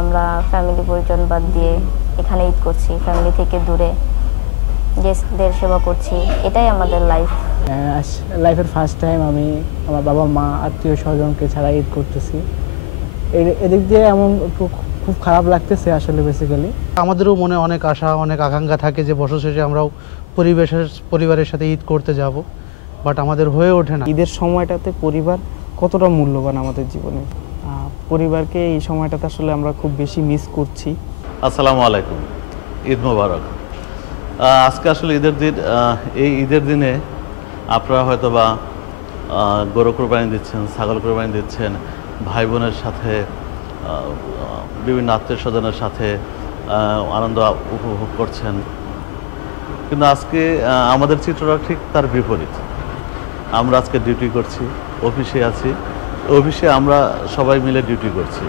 আমরা ফ্যামিলি পরিজন বাদ দিয়ে এখানে ঈদ করছি, ফ্যামিলি থেকে দূরে গেস্টদের সেবা করছি, এটাই আমাদের লাইফ। লাইফের ফার্স্ট টাইম আমি আমার বাবা মা আত্মীয় স্বজনকে ছাড়া ঈদ করতেছি। এদিক দিয়ে এমন খুব খারাপ লাগতেছে আসলে। বেসিক্যালি আমাদেরও মনে অনেক আশা, অনেক আকাঙ্ক্ষা থাকে যে বছর শেষে আমরাও পরিবারের সাথে ঈদ করতে যাব, বাট আমাদের হয়ে ওঠে না। ঈদের সময়টাতে পরিবার কতটা মূল্যবান আমাদের জীবনে, পরিবারকে এই সময়টাতে আসলে আমরা খুব বেশি মিস করছি। আসসালামু আলাইকুম, ঈদ মোবারক। আজকে আসলে ঈদের দিন। এই ঈদের দিনে আপনারা হয়তো বা গরু কোরবানি দিচ্ছেন, ছাগল কোরবানি দিচ্ছেন, ভাই বোনের সাথে, বিভিন্ন আত্মীয় স্বজনের সাথে আনন্দ উপভোগ করছেন। কিন্তু আজকে আমাদের চিত্রটা ঠিক তার বিপরীত। আমরা আজকে ডিউটি করছি, অফিসে আছি, অফিসে আমরা সবাই মিলে ডিউটি করছি।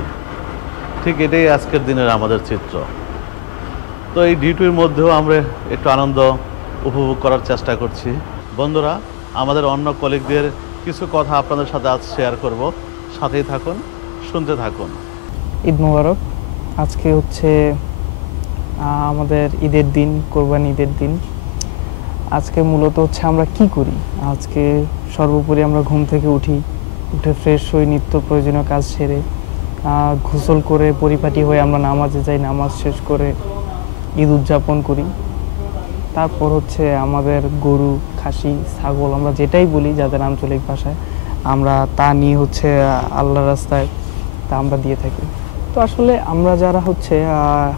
ঠিক এটাই আজকের দিনের আমাদের চিত্র। তো এই ডিউটির মধ্যেও আমরা একটু আনন্দ উপভোগ করার চেষ্টা করছি। বন্ধুরা, আমাদের অন্য কলিগদের কিছু কথা আপনাদের সাথে আজ শেয়ার করব, সাথেই থাকুন, শুনতে থাকুন। ঈদ মোবারক। আজকে হচ্ছে আমাদের ঈদের দিন, কোরবানি ঈদের দিন। আজকে মূলত হচ্ছে আমরা কি করি, আজকে সর্বোপরি আমরা ঘুম থেকে উঠে ফ্রেশ হই, নিত্য প্রয়োজনীয় কাজ সেরে গোসল করে পরিপাটি হয়ে আমরা নামাজে যাই, নামাজ শেষ করে ঈদ উদযাপন করি। তারপর হচ্ছে আমাদের গরু, খাসি, ছাগল, আমরা যেটাই বলি যাদের আঞ্চলিক ভাষায়, আমরা তা নিয়ে হচ্ছে আল্লাহর রাস্তায় তা আমরা দিয়ে থাকি। তো আসলে আমরা যারা হচ্ছে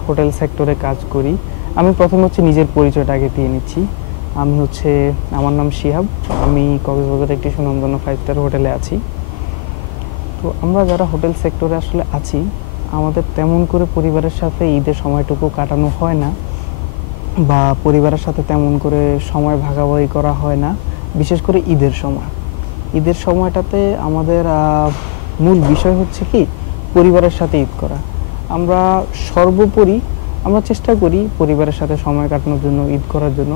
হোটেল সেক্টরে কাজ করি, আমি প্রথমে হচ্ছে নিজের পরিচয়টা আগে দিয়ে নিচ্ছি। আমার নাম শিহাব, আমি কক্সবাজারের একটি সুনামধন্য 5 স্টার হোটেলে আছি। তো আমরা যারা হোটেল সেক্টরে আসলে আছি, আমাদের তেমন করে পরিবারের সাথে ঈদের সময়টুকু কাটানো হয় না, বা পরিবারের সাথে তেমন করে সময় ভাগাভাগি করা হয় না। বিশেষ করে ঈদের সময়টাতে আমাদের মূল বিষয় হচ্ছে কি, পরিবারের সাথে ঈদ করা। আমরা সর্বোপরি আমরা চেষ্টা করি পরিবারের সাথে সময় কাটানোর জন্য, ঈদ করার জন্য,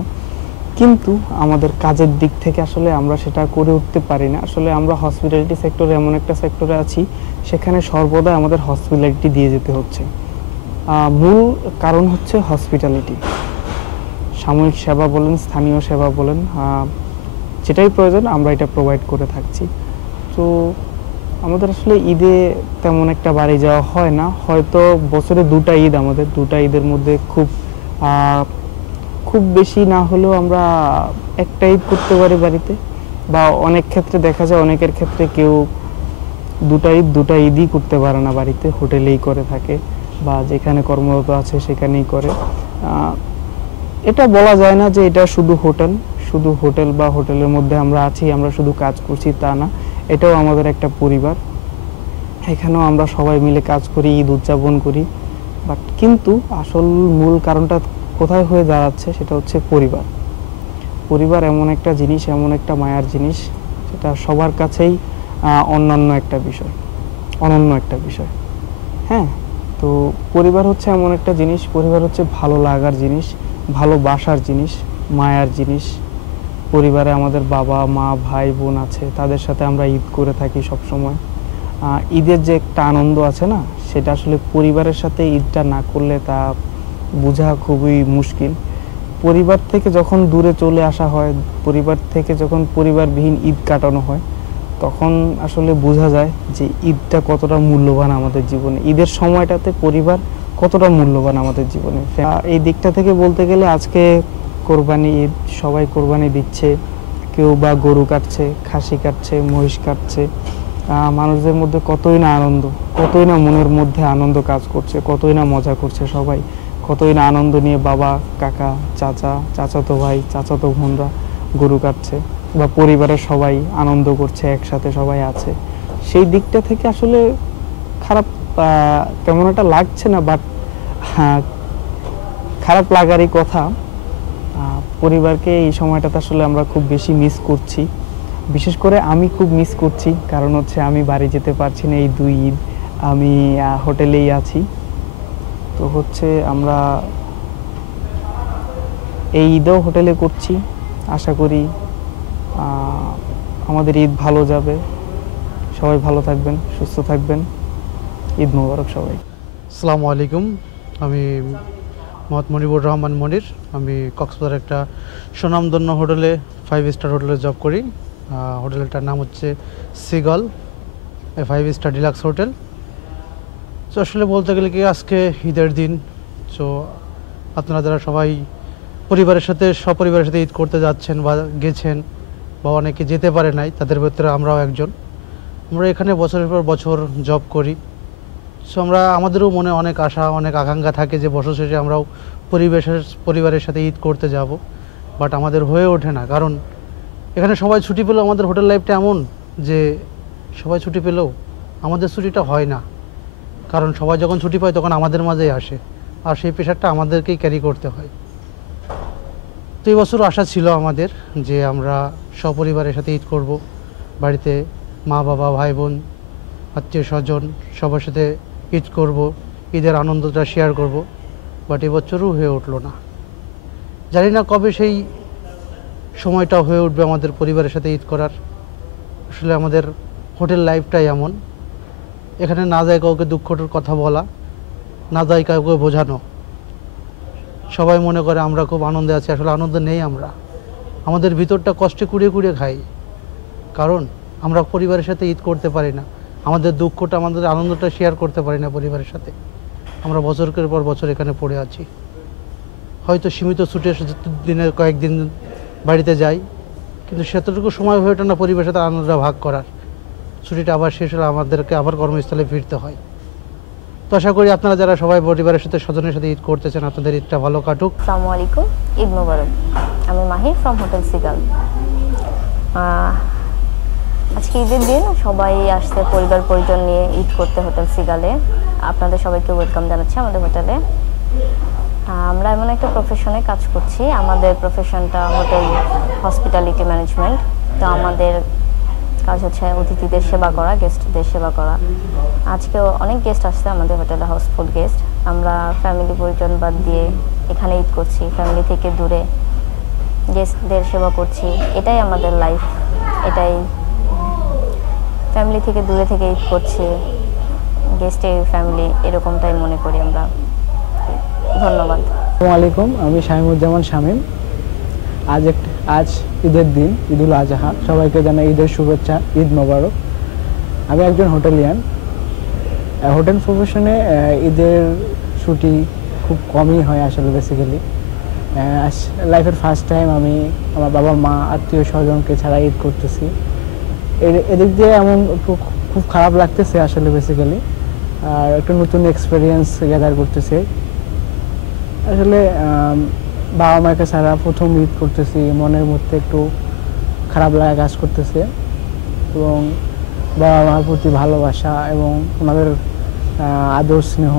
কিন্তু আমাদের কাজের দিক থেকে আসলে আমরা সেটা করে উঠতে পারি না। আসলে আমরা হসপিটালিটি সেক্টরে এমন একটা সেক্টরে আছি, সেখানে সর্বদা আমাদের হসপিটালিটি দিয়ে যেতে হচ্ছে। মূল কারণ হচ্ছে হসপিটালিটি। সাময়িক সেবা বলেন, স্থানীয় সেবা বলেন, যেটাই প্রয়োজন আমরা এটা প্রোভাইড করে থাকছি। তো আমাদের আসলে ঈদে তেমন একটা বাড়ি যাওয়া হয় না। হয়তো বছরে 2টা ঈদ, আমাদের 2টা ঈদের মধ্যে খুব বেশি না হলেও আমরা একটা ঈদ করতে পারি বাড়িতে, বা অনেক ক্ষেত্রে দেখা যায় অনেকের ক্ষেত্রে কেউ 2টা ঈদই করতে পারে না বাড়িতে, হোটেলেই করে থাকে, বা যেখানে কর্মরত আছে সেখানেই করে। এটা বলা যায় না যে এটা শুধু হোটেল বা হোটেলের মধ্যে আমরা আছি, আমরা শুধু কাজ করছি, তা না। এটাও আমাদের একটা পরিবার, এখানেও আমরা সবাই মিলে কাজ করি, ঈদ উদযাপন করি। কিন্তু আসল মূল কারণটা কোথায় হয়ে দাঁড়াচ্ছে, সেটা হচ্ছে পরিবার এমন একটা জিনিস, এমন একটা মায়ার জিনিস, যেটা সবার কাছেই অনন্য একটা বিষয়। হ্যাঁ, তো পরিবার হচ্ছে এমন একটা জিনিস, পরিবার হচ্ছে ভালো লাগার জিনিস, ভালোবাসার জিনিস, মায়ার জিনিস। পরিবারে আমাদের বাবা মা ভাই বোন আছে, তাদের সাথে আমরা ঈদ করে থাকি সব সময়। ঈদের যে একটা আনন্দ আছে না, সেটা আসলে পরিবারের সাথে ঈদটা না করলে তা বোঝা খুবই মুশকিল। পরিবার থেকে যখন দূরে চলে আসা হয়, পরিবার থেকে যখন পরিবারবিহীন ঈদ কাটানো হয়, তখন আসলে বোঝা যায় যে ঈদটা কতটা মূল্যবান আমাদের জীবনে, ঈদের সময়টাতে পরিবার কতটা মূল্যবান আমাদের জীবনে। এই দিকটা থেকে বলতে গেলে আজকে কোরবানি ঈদ, সবাই কোরবানি দিচ্ছে, কেউ বা গরু কাটছে, খাসি কাটছে, মহিষ কাটছে। মানুষদের মধ্যে কতই না আনন্দ, কতই না মনের মধ্যে আনন্দ কাজ করছে, কতই না মজা করছে সবাই, কতই না আনন্দ নিয়ে বাবা, কাকা, চাচা, চাচাতো ভাই, চাচাতো বোনরা গরু কাটছে, বা পরিবারের সবাই আনন্দ করছে, একসাথে সবাই আছে। সেই দিকটা থেকে আসলে খারাপ তেমন একটা লাগছে না, বাট খারাপ লাগারই কথা। পরিবারকে এই সময়টাতে আসলে আমরা খুব বেশি মিস করছি, বিশেষ করে আমি খুব মিস করছি, কারণ হচ্ছে আমি বাড়ি যেতে পারছি না। এই 2 ঈদ আমি হোটেলেই আছি। তো হচ্ছে আমরা এই ঈদও হোটেলে করছি। আশা করি আমাদের ঈদ ভালো যাবে। সবাই ভালো থাকবেন, সুস্থ থাকবেন। ঈদ মোবারক সবাই। আসসালামু আলাইকুম। আমি মোহাম্মদ মনিবুর রহমান মনির। আমি কক্সবাজার একটা সুনামধন্য হোটেলে 5 স্টার হোটেলে জব করি। হোটেলটার নাম হচ্ছে সিগল, 5 স্টার ডিলাক্স হোটেল। তো আসলে বলতে গেলে কি আজকে ঈদের দিন। তো আপনারা যারা সবাই পরিবারের সাথে সপরিবারের সাথে ঈদ করতে যাচ্ছেন বা গেছেন বা অনেকে যেতে পারে নাই, তাদের ভিতরে আমরাও একজন। আমরা এখানে বছরের পর বছর জব করি। সো আমাদেরও মনে অনেক আশা, অনেক আকাঙ্ক্ষা থাকে যে বছর শেষে আমরাও পরিবারের সাথে ঈদ করতে যাব, বাট আমাদের হয়ে ওঠে না। কারণ এখানে সবাই ছুটি পেলেও আমাদের হোটেল লাইফটা এমন যে সবাই ছুটি পেলেও আমাদের ছুটিটা হয় না। কারণ সবাই যখন ছুটি পায় তখন আমাদের মাঝেই আসে, আর সেই প্রেশারটা আমাদেরকেই ক্যারি করতে হয়। তো এই বছর আশা ছিল আমাদের যে আমরা সপরিবারের সাথে ঈদ করব, বাড়িতে মা বাবা ভাই বোন আত্মীয় স্বজন সবার সাথে ঈদ করব, ঈদের আনন্দটা শেয়ার করব, বাট এবছরও হয়ে উঠলো না। জানি না কবে সেই সময়টা হয়ে উঠবে আমাদের পরিবারের সাথে ঈদ করার। আসলে আমাদের হোটেল লাইফটাই এমন, এখানে না যায় কাউকে দুঃখটার কথা বলা, না যায় কাউকে বোঝানো। সবাই মনে করে আমরা খুব আনন্দে আছি, আসলে আনন্দ নেই। আমরা আমাদের ভিতরটা কষ্টে কুড়িয়ে কুড়িয়ে খাই, কারণ আমরা পরিবারের সাথে ঈদ করতে পারি না। আমাদের দুঃখটা, আমাদের আনন্দটা শেয়ার করতে পারি না পরিবারের সাথে। আমরা বছরের পর বছর এখানে পড়ে আছি। হয়তো সীমিত ছুটির দিনে কয়েকদিন বাড়িতে যাই, কিন্তু সেতটুকু সময় হয়ে ওঠে না পরিবারের সাথে আনন্দটা ভাগ করার। ছুটিটা আবার শেষ হলে আমাদেরকে আবার কর্মস্থলে ফিরতে হয়। তো আশা করি আপনারা যারা সবাই পরিবারের সাথে স্বজনের সাথে ঈদ করতেছেন, আপনাদের ঈদটা ভালো কাটুক। আসসালামু আলাইকুম, ঈদ মোবারক। আমি মাহি ফ্রম হোটেল সিগাল। আজকে ঈদের দিন, সবাই আসছে পরিবার পরিজন নিয়ে ঈদ করতে হোটেল সিগালে। আপনাদের সবাইকে ওয়েলকাম জানাচ্ছি আমাদের হোটেলে। আমরা এমন একটা প্রফেশনে কাজ করছি, আমাদের প্রফেশনটা হোটেল হসপিটালিটি ম্যানেজমেন্ট। তো আমাদের কাজ হচ্ছে অতিথিদের সেবা করা, গেস্টদের সেবা করা। আজকেও অনেক গেস্ট আসছে আমাদের হোটেলে, হাউসফুল গেস্ট। আমরা ফ্যামিলি পরিজন বাদ দিয়ে এখানে ঈদ করছি, ফ্যামিলি থেকে দূরে গেস্টদের সেবা করছি। এটাই আমাদের লাইফ, এটাই ফ্যামিলি থেকে দূরে থেকে ঈদ করছি, গেস্টের ফ্যামিলি, এরকমটাই মনে করি আমরা। ধন্যবাদ। আসসালামু আলাইকুম, আমি শামীমুজ্জামান শামীম। আজ ঈদের দিন, ঈদুল আজহা। সবাইকে জানাই ঈদের শুভেচ্ছা, ঈদ মোবারক। আমি একজন হোটেলিয়ান। হোটেল প্রফেশনে ঈদের ছুটি খুব কমই হয় আসলে বেসিক্যালি। লাইফের ফার্স্ট টাইম আমি আমার বাবা মা আত্মীয় স্বজনকে ছাড়া ঈদ করতেছি। এদিক দিয়ে এমন খুব খারাপ লাগতেছে আসলে বেসিক্যালি। আর একটা নতুন এক্সপিরিয়েন্স গ্যাদার করতেছে আসলে। বাবা মাকে ছাড়া প্রথম ঈদ করতেছি, মনের মধ্যে একটু খারাপ লাগা কাজ করতেছে, এবং বাবা মার প্রতি ভালোবাসা এবং ওনাদের আদর স্নেহ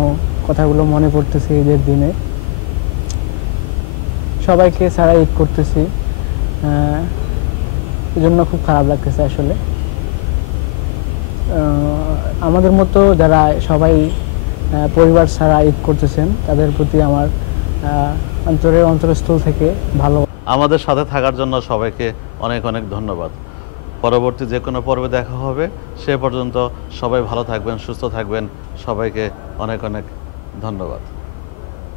কথাগুলো মনে পড়তেছে ঈদের দিনে। সবাইকে ছাড়া ঈদ করতেছি, এজন্য খুব খারাপ লাগতেছে আসলে। আমাদের মতো যারা সবাই পরিবার ছাড়া ঈদ করতেছেন, তাদের প্রতি আমার অন্তরস্থল থেকে ভালো। আমাদের সাথে থাকার জন্য সবাইকে অনেক অনেক ধন্যবাদ। পরবর্তী যে কোনো পর্বে দেখা হবে, সে পর্যন্ত সবাই ভালো থাকবেন, সুস্থ থাকবেন। সবাইকে অনেক অনেক ধন্যবাদ।